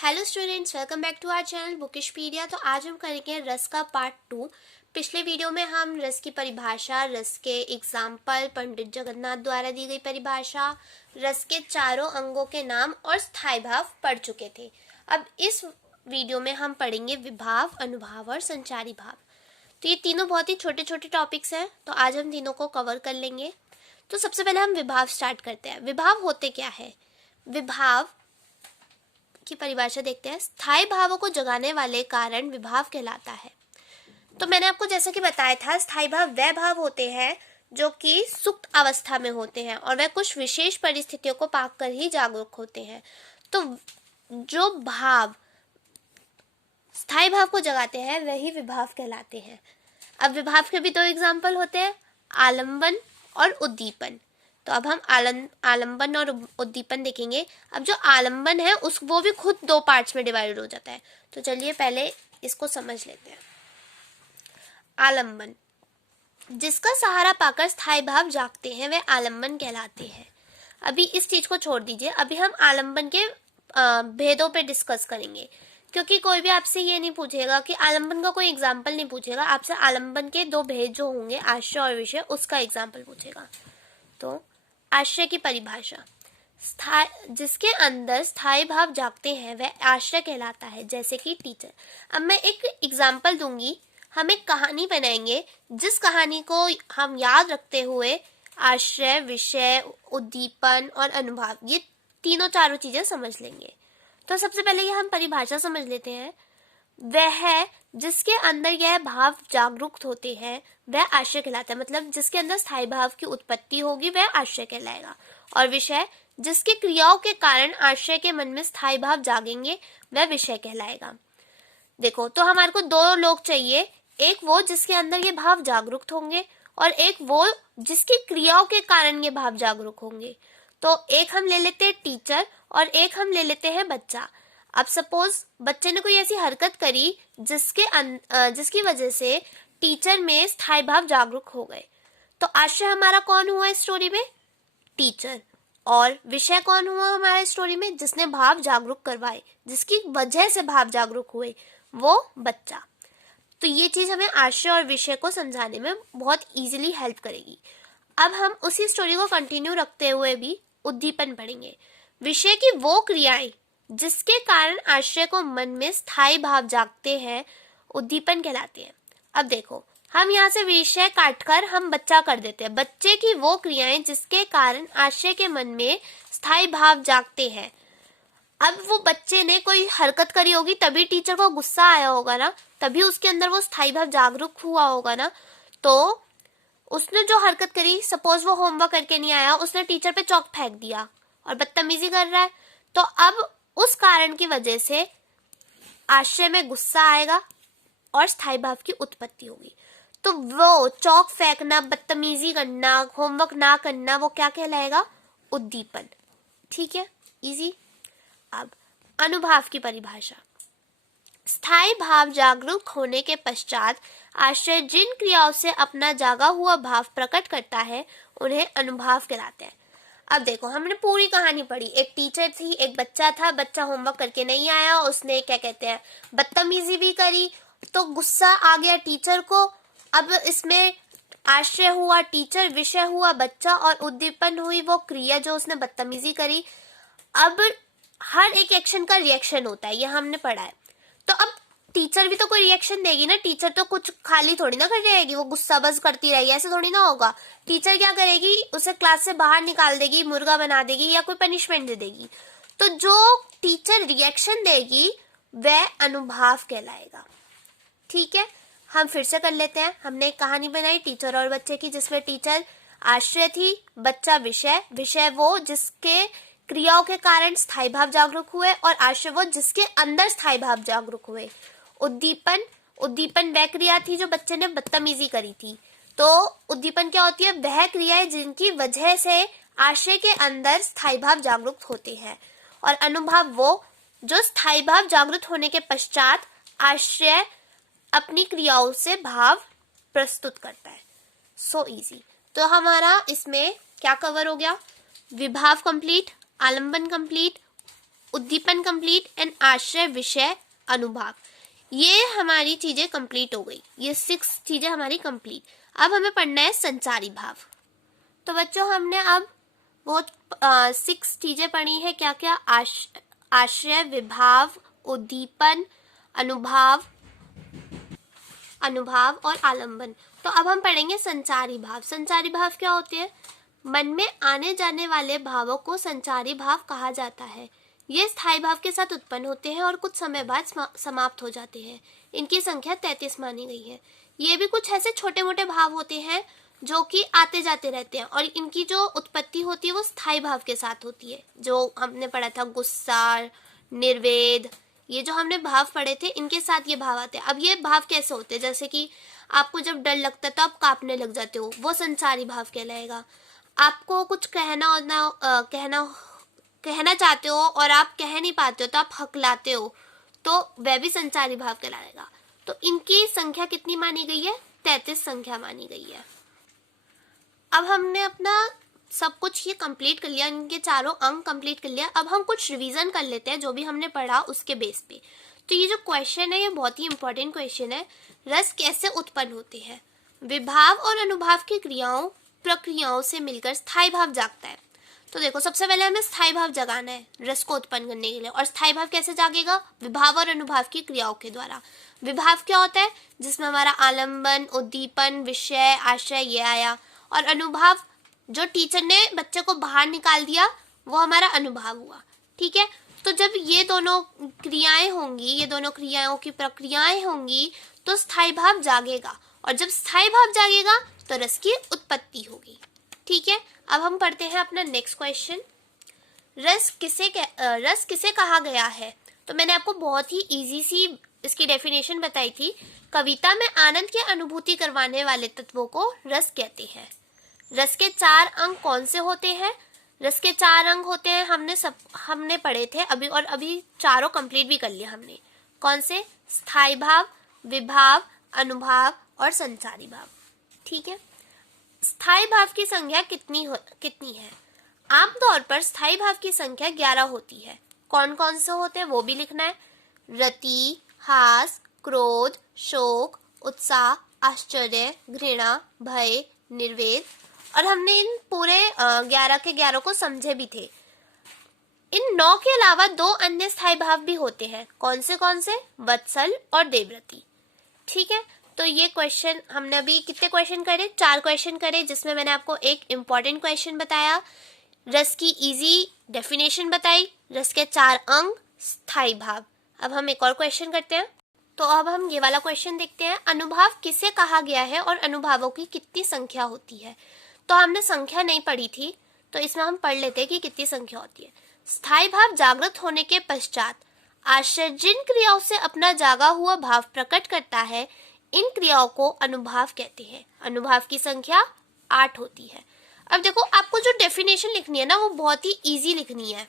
Hello students, welcome back to our channel Bookishpedia. तो आज हम करेंगे रस का पार्ट 2। पिछले वीडियो में हम रस की परिभाषा, रस के एग्जाम्पल, पंडित जगन्नाथ द्वारा दी गई परिभाषा, रस के चारों अंगों के नाम और स्थायी भाव पढ़ चुके थे। अब इस वीडियो में हम पढ़ेंगे विभाव, अनुभाव और संचारी भाव। तो ये तीनों बहुत ही छोटे छोटे टॉपिक्स हैं, तो आज हम तीनों को कवर कर लेंगे। तो सबसे पहले हम विभाव स्टार्ट करते हैं। विभाव होते क्या है? विभाव की परिभाषा देखते हैं। स्थायी भावों को जगाने वाले कारण विभाव कहलाता है। तो मैंने आपको जैसा कि बताया था, स्थायी भाव वह भाव होते हैं जो कि सुप्त अवस्था में होते हैं और वह कुछ विशेष परिस्थितियों को पाकर ही जागरूक होते हैं। तो जो भाव स्थायी भाव को जगाते हैं वही विभाव कहलाते हैं। अब विभाव के भी दो एग्जाम्पल होते हैं, आलंबन और उद्दीपन। तो अब हम आलंबन और उद्दीपन देखेंगे। अब जो आलंबन है वो भी खुद दो पार्ट्स में डिवाइड हो जाता है। तो चलिए पहले इसको समझ लेते हैं। आलंबन, जिसका सहारा पाकर स्थायी भाव जागते हैं वे आलंबन कहलाते हैं। अभी इस चीज को छोड़ दीजिए, अभी हम आलंबन के भेदों पे डिस्कस करेंगे, क्योंकि कोई भी आपसे ये नहीं पूछेगा कि आलंबन का कोई एग्जाम्पल नहीं पूछेगा, आपसे आलंबन के दो भेद जो होंगे, आश्रय और विषय, उसका एग्जाम्पल पूछेगा। तो आश्रय की परिभाषा, जिसके अंदर स्थायी भाव जागते हैं वह आश्रय कहलाता है, जैसे कि टीचर। अब मैं एक एग्जाम्पल दूंगी, हम एक कहानी बनाएंगे जिस कहानी को हम याद रखते हुए आश्रय, विषय, उद्दीपन और अनुभाव, ये तीनों चारों चीजें समझ लेंगे। तो सबसे पहले ये हम परिभाषा समझ लेते हैं। वह जिसके अंदर यह भाव जागरूक होते हैं वह आश्रय कहलाता है, मतलब जिसके अंदर स्थायी भाव की उत्पत्ति होगी वह आश्रय कहलाएगा। और विषय, जिसके क्रियाओं के कारण आश्रय के मन में स्थायी भाव जागेंगे वह विषय कहलाएगा। देखो, तो हमारे को दो लोग चाहिए, एक वो जिसके अंदर ये भाव जागरूक होंगे और एक वो जिसकी क्रियाओं के कारण ये भाव जागरूक होंगे। तो एक हम ले लेते हैं टीचर और एक हम ले लेते हैं बच्चा। अब सपोज बच्चे ने कोई ऐसी हरकत करी जिसकी वजह से टीचर में स्थायी भाव जागरूक हो गए, तो आश्रय हमारा कौन हुआ इस स्टोरी में? टीचर। और विषय कौन हुआ हमारे स्टोरी में? जिसने भाव जागरूक करवाए, जिसकी वजह से भाव जागरूक हुए, वो बच्चा। तो ये चीज हमें आश्रय और विषय को समझाने में बहुत इजीली हेल्प करेगी। अब हम उसी स्टोरी को कंटिन्यू रखते हुए भी उद्दीपन पढ़ेंगे। विषय की वो क्रियाएं जिसके कारण आश्रय को मन में स्थायी भाव जागते हैं उद्दीपन कहलाते हैं। अब देखो, हम यहाँ से विषय काटकर हम बच्चा कर देते हैं। बच्चे की वो क्रियाएं जिसके कारण आश्रय के मन में स्थायी भाव जागते हैं। अब वो बच्चे ने कोई हरकत करी होगी, तभी टीचर को गुस्सा आया होगा ना, तभी उसके अंदर वो स्थायी भाव जागरूक हुआ होगा ना। तो उसने जो हरकत करी, सपोज वो होमवर्क करके नहीं आया, उसने टीचर पे चौक फेंक दिया और बदतमीजी कर रहा है, तो अब उस कारण की वजह से आश्रय में गुस्सा आएगा और स्थायी भाव की उत्पत्ति होगी। तो वो चौक फेंकना, बदतमीजी करना, होमवर्क ना करना, वो क्या कहलाएगा? उद्दीपन। ठीक है, इजी। अब अनुभाव की परिभाषा, स्थायी भाव जागरूक होने के पश्चात आश्रय जिन क्रियाओं से अपना जागा हुआ भाव प्रकट करता है उन्हें अनुभाव कहलाते हैं। अब देखो, हमने पूरी कहानी पढ़ी। एक टीचर थी, एक बच्चा था, बच्चा होमवर्क करके नहीं आया, उसने क्या कहते हैं, बदतमीजी भी करी, तो गुस्सा आ गया टीचर को। अब इसमें आश्रय हुआ टीचर, विषय हुआ बच्चा और उद्दीपन हुई वो क्रिया जो उसने बदतमीजी करी। अब हर एक एक्शन का रिएक्शन होता है, ये हमने पढ़ा है। तो अब टीचर भी तो कोई रिएक्शन देगी ना, टीचर तो कुछ खाली थोड़ी ना कर रहेगी, वो गुस्सा बस करती रहेगी, ऐसे थोड़ी ना होगा। टीचर क्या करेगी, उसे क्लास से बाहर निकाल देगी, मुर्गा बना देगी या कोई पनिशमेंट दे देगी। तो जो टीचर रिएक्शन देगी वह अनुभाव कहलाएगा। ठीक है, हम फिर से कर लेते हैं। हमने एक कहानी बनाई टीचर और बच्चे की, जिसमें टीचर आश्रय थी, बच्चा विषय। विषय वो जिसके क्रियाओं के कारण स्थायी भाव जागरूक हुए और आश्रय वो जिसके अंदर स्थायी भाव जागरूक हुए। उद्दीपन, उद्दीपन वह क्रिया थी जो बच्चे ने बदतमीजी करी थी। तो उद्दीपन क्या होती है? वह क्रियाएं जिनकी वजह से आश्रय के अंदर स्थायी भाव जागरूक होते हैं। और अनुभाव वो जो स्थायी भाव जागरूक होने के पश्चात आश्रय अपनी क्रियाओं से भाव प्रस्तुत करता है। So easy. तो हमारा इसमें क्या कवर हो गया? विभाव कंप्लीट, आलंबन कंप्लीट, उद्दीपन कंप्लीट एंड आश्रय, विषय, अनुभाव। ये हमारी चीजें कंप्लीट हो गई, ये 6 चीजें हमारी कंप्लीट। अब हमें पढ़ना है संचारी भाव। तो बच्चों हमने अब वो 6 चीजें पढ़ी है। क्या क्या? आश्रय, विभाव, उद्दीपन, अनुभाव और आलंबन। तो अब हम पढ़ेंगे संचारी भाव। संचारी भाव क्या होते हैं? मन में आने जाने वाले भावों को संचारी भाव कहा जाता है। ये स्थायी भाव के साथ उत्पन्न होते हैं और कुछ समय बाद समाप्त हो जाते हैं। इनकी संख्या 33 मानी गई है। ये भी कुछ ऐसे छोटे मोटे भाव होते हैं जो कि आते जाते रहते हैं और इनकी जो उत्पत्ति होती है वो स्थायी भाव के साथ होती है। जो हमने पढ़ा था गुस्सा, निर्वेद, ये जो हमने भाव पढ़े थे इनके साथ ये भाव आते हैं। अब ये भाव कैसे होते हैं? जैसे कि आपको जब डर लगता है तो आप कांपने लग जाते हो, वो संचारी भाव कहलाएगा। आपको कुछ कहना चाहते हो और आप कह नहीं पाते हो तो आप हकलाते हो, तो वह भी संचारी भाव कहलाएगा। तो इनकी संख्या कितनी मानी गई है? 33 संख्या मानी गई है। अब हमने अपना सब कुछ ये कंप्लीट कर लिया, इनके चारों अंग कंप्लीट कर लिया। अब हम कुछ रिवीजन कर लेते हैं जो भी हमने पढ़ा उसके बेस पे। तो ये जो क्वेश्चन है ये बहुत ही इंपॉर्टेंट क्वेश्चन है। रस कैसे उत्पन्न होते हैं? विभाव और अनुभाव की प्रक्रियाओं से मिलकर स्थायी भाव जागता है। तो देखो सबसे पहले हमें स्थायी भाव जगाना है रस को उत्पन्न करने के लिए। और स्थायी भाव कैसे जागेगा? विभाव और अनुभाव की क्रियाओं के द्वारा। विभाव क्या होता है? जिसमें हमारा आलंबन, उद्दीपन, विषय, आश्रय ये आया। और अनुभाव जो टीचर ने बच्चे को बाहर निकाल दिया वो हमारा अनुभाव हुआ। ठीक है, तो जब ये दोनों क्रियाएं होंगी, ये दोनों क्रियाओं की प्रक्रियाएं होंगी तो स्थायी भाव जागेगा। और जब स्थायी भाव जागेगा तो रस की उत्पत्ति होगी। ठीक है, अब हम पढ़ते हैं अपना नेक्स्ट क्वेश्चन। रस किसे कहा गया है? तो मैंने आपको बहुत ही इजी सी इसकी डेफिनेशन बताई थी। कविता में आनंद की अनुभूति करवाने वाले तत्वों को रस कहते हैं। रस के 4 अंग कौन से होते हैं? रस के 4 अंग होते हैं, हमने पढ़े थे अभी, और अभी चारों कंप्लीट भी कर लिया हमने। कौन से? स्थायी भाव, विभाव, अनुभाव और संचारी भाव। ठीक है, स्थायी भाव की संख्या कितनी है? आमतौर पर स्थायी भाव की संख्या 11 होती है। कौन कौन से होते हैं वो भी लिखना है। रति, हास, क्रोध, शोक, उत्साह, आश्चर्य, घृणा, भय, निर्वेद। और हमने इन पूरे 11 के 11 को समझे भी थे। इन 9 के अलावा 2 अन्य स्थायी भाव भी होते हैं। कौन से? वत्सल और देवव्रती। ठीक है, तो ये क्वेश्चन हमने अभी कितने क्वेश्चन करे? 4 क्वेश्चन करे, जिसमें मैंने आपको एक इम्पॉर्टेंट क्वेश्चन बताया, रस की इजी डेफिनेशन बताई, रस के 4 अंग, स्थायी भाव। अब हम एक और क्वेश्चन करते हैं। तो अब हम ये वाला क्वेश्चन देखते हैं। अनुभाव किसे कहा गया है और अनुभावों की कितनी संख्या होती है? तो हमने संख्या नहीं पढ़ी थी, तो इसमें हम पढ़ लेते हैं कि कितनी संख्या होती है। स्थायी भाव जागृत होने के पश्चात आश्रय जिन क्रियाओं से अपना जागा हुआ भाव प्रकट करता है, इन क्रियाओं को अनुभाव कहते हैं। अनुभाव की संख्या 8 होती है। अब देखो आपको जो डेफिनेशन लिखनी है ना वो बहुत ही इजी लिखनी है,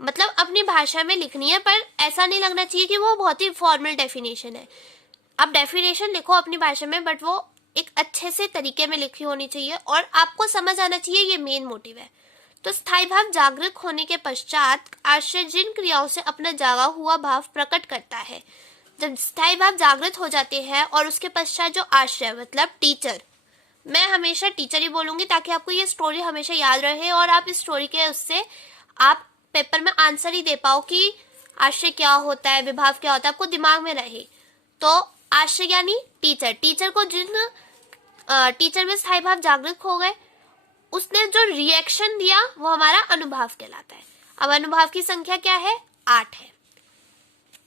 मतलब अपनी भाषा में लिखनी है, पर ऐसा नहीं लगना चाहिए कि वो बहुत ही फॉर्मल डेफिनेशन है। आप डेफिनेशन लिखो अपनी भाषा में, बट वो एक अच्छे से तरीके में लिखी होनी चाहिए और आपको समझ आना चाहिए, ये मेन मोटिव है। तो स्थायी भाव जागृत होने के पश्चात आश्रय जिन क्रियाओं से अपना जागा हुआ भाव प्रकट करता है। जब स्थायी भाव जागृत हो जाते हैं और उसके पश्चात जो आश्रय मतलब टीचर, मैं हमेशा टीचर ही बोलूंगी ताकि आपको ये स्टोरी हमेशा याद रहे और आप इस स्टोरी के उससे आप पेपर में आंसर ही दे पाओ कि आश्रय क्या होता है, विभाव क्या होता है, आपको दिमाग में रहे। तो आश्रय यानी टीचर। टीचर को जिन टीचर में स्थायी भाव जागृत हो गए, उसने जो रिएक्शन दिया वो हमारा अनुभाव कहलाता है। अब अनुभाव की संख्या क्या है? 8 है।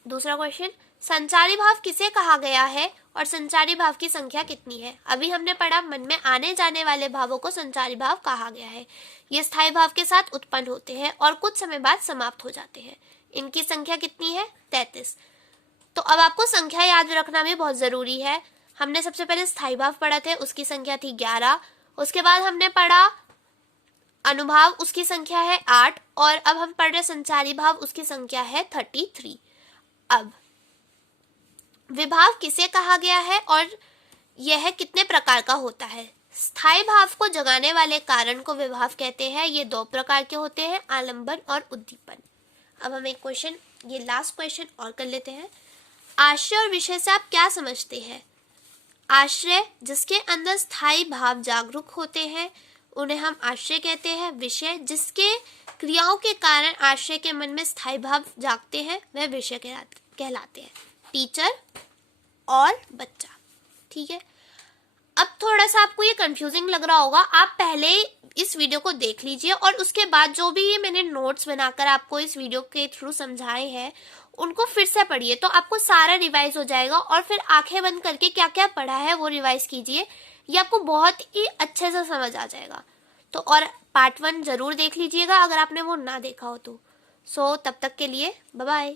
दूसरा क्वेश्चन, संचारी भाव किसे कहा गया है और संचारी भाव की संख्या कितनी है? अभी हमने पढ़ा मन में आने जाने वाले भावों को संचारी भाव कहा गया है। ये स्थायी भाव के साथ उत्पन्न होते हैं और कुछ समय बाद समाप्त हो जाते हैं। इनकी संख्या कितनी है? 33। तो अब आपको संख्या याद रखना भी बहुत जरूरी है। हमने सबसे पहले स्थायी भाव पढ़ा थे, उसकी संख्या थी 11। उसके बाद हमने पढ़ा अनुभाव, उसकी संख्या है 8। और अब हम पढ़ रहे संचारी भाव, उसकी संख्या है 33। अब विभाव किसे कहा गया है और यह कितने प्रकार का होता है? स्थायी भाव को जगाने वाले कारण को विभाव कहते हैं। ये 2 प्रकार के होते हैं, आलंबन और उद्दीपन। अब हम एक क्वेश्चन, ये लास्ट क्वेश्चन और कर लेते हैं। आश्रय और विषय से आप क्या समझते हैं? आश्रय जिसके अंदर स्थायी भाव जागरूक होते हैं उन्हें हम आश्रय कहते हैं। विषय जिसके क्रियाओं के कारण आश्रय के मन में स्थायी भाव जागते हैं वह विषय कहलाते हैं। टीचर और बच्चा, ठीक है। अब थोड़ा सा आपको ये कंफ्यूजिंग लग रहा होगा, आप पहले इस वीडियो को देख लीजिए और उसके बाद जो भी ये मैंने नोट्स बनाकर आपको इस वीडियो के थ्रू समझाए हैं उनको फिर से पढ़िए, तो आपको सारा रिवाइज हो जाएगा। और फिर आंखें बंद करके क्या क्या पढ़ा है वो रिवाइज कीजिए, ये आपको बहुत ही अच्छे से समझ आ जाएगा। तो और पार्ट 1 जरूर देख लीजिएगा अगर आपने वो ना देखा हो तो। सो तब तक के लिए बाय बाय।